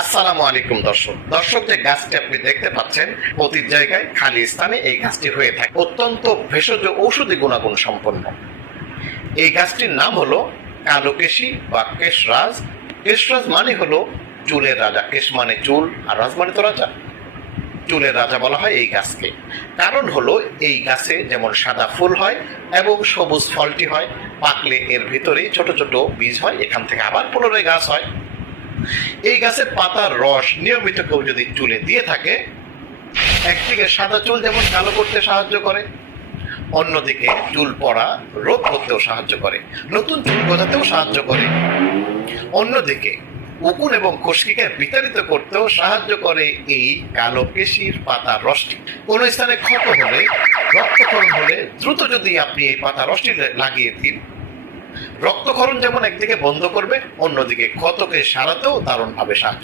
আসসালামু আলাইকুম দর্শক যে গাছটি আপনি দেখতে পাচ্ছেন প্রতি জায়গায় খালি স্থানে এই গাছটি হয়ে থাকে। অত্যন্ত ভেষজ ঔষধি গুণাগুণ সম্পন্ন এই গাছটির নাম হলো কালোকেশী বা কেশরাজ। কেশরাজ মানে হলো চুলের রাজা। কেশ মানে চুল আর রাজ মানে তো রাজা। চুলের রাজা বলা হয় এই গাছকে। কারণ হলো এই গাছে যেমন সাদা ফুল হয় এবং সবুজ ফলটি হয়, পাকলে এর ভিতরে ছোট ছোট বীজ হয়, এখান থেকে আবার পুনরায় গাছ হয়। এই গাছের পাতার রস নিয়মিত কেউ যদি চুলে দিয়ে থাকে, একদিকে সাদা চুল যেমন কালো করতে সাহায্য করে, অন্যদিকে চুল পড়া রোধ করতেও সাহায্য করে, নতুন চুল গজাতেও সাহায্য করে, অন্যদিকে উকুন এবং খুশকিকে বিতাড়িত করতেও সাহায্য করে এই কালোকেশীর পাতার রসটি। কোন স্থানে ক্ষত হলে, রক্তক্ষরণ হলে দ্রুত যদি আপনি এই পাতার রসটি লাগিয়ে দিন, রক্তক্ষরণ যেমন একদিকে বন্ধ করবে, অন্যদিকে ক্ষতকে সারাতেও দারুণভাবে সাহায্য